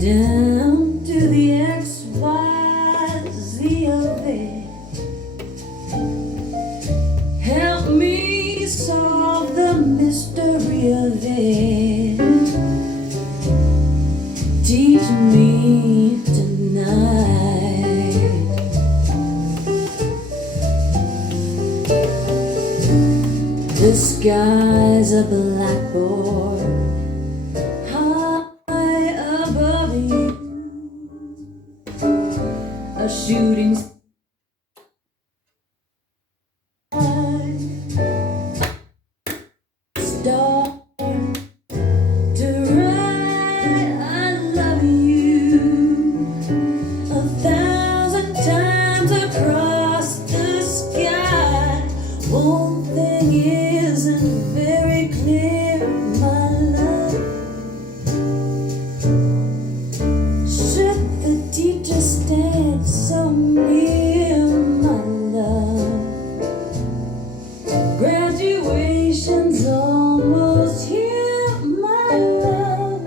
down to the XYZ of it. Help me solve the mystery of it. Teach me tonight. The sky's a blackboard high above you. A shooting star to write I love you 1,000 times across the sky. One thing isn't very clear, my love. Should the teacher stand so near, my love? Graduation's almost here, my love.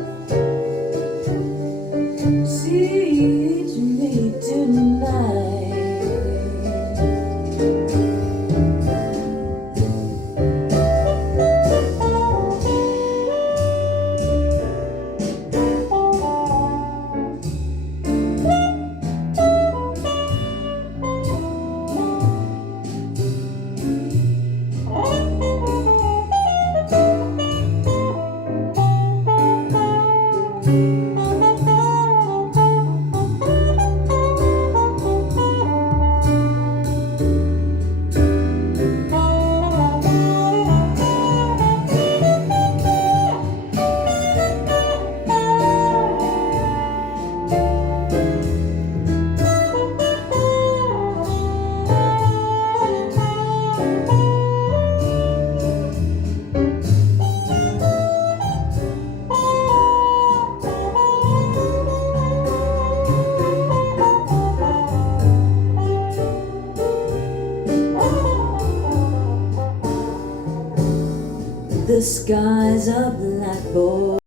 Teach me tonight. The sky's a blackboard.